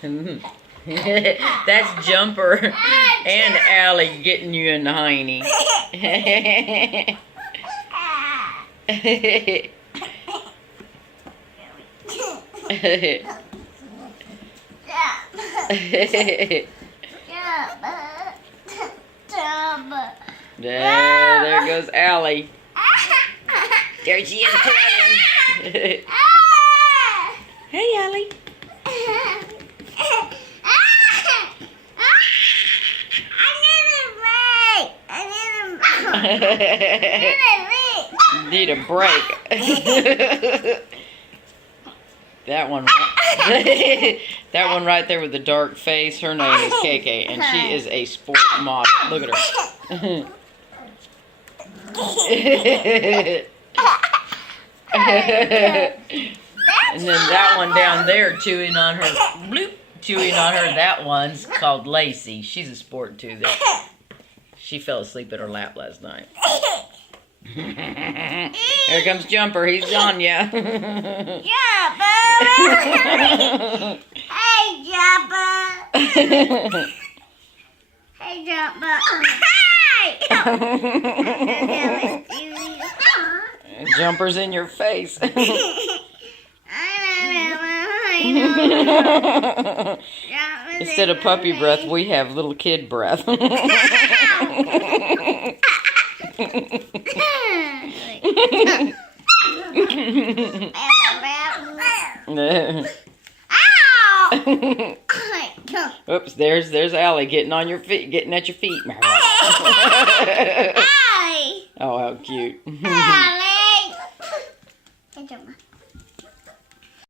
That's Jumper and Allie getting you in the hiney. There goes Allie. There she is playing. Hey, Allie. Need a break. That one. That one right there with the dark face. Her name is KK, and she is a sport model. Look at her. And then that one down there chewing on her. Bloop, chewing on her. That one's called Lacey. She's a sport too. She fell asleep in her lap last night. Here comes Jumper. He's on ya. Jumper! Hey, Jumper! Hey, Jumper! Hi! Jumper's in your face. Instead of puppy breath, we have little kid breath. Oops, there's Allie getting on your feet, getting at your feet. Oh, how cute.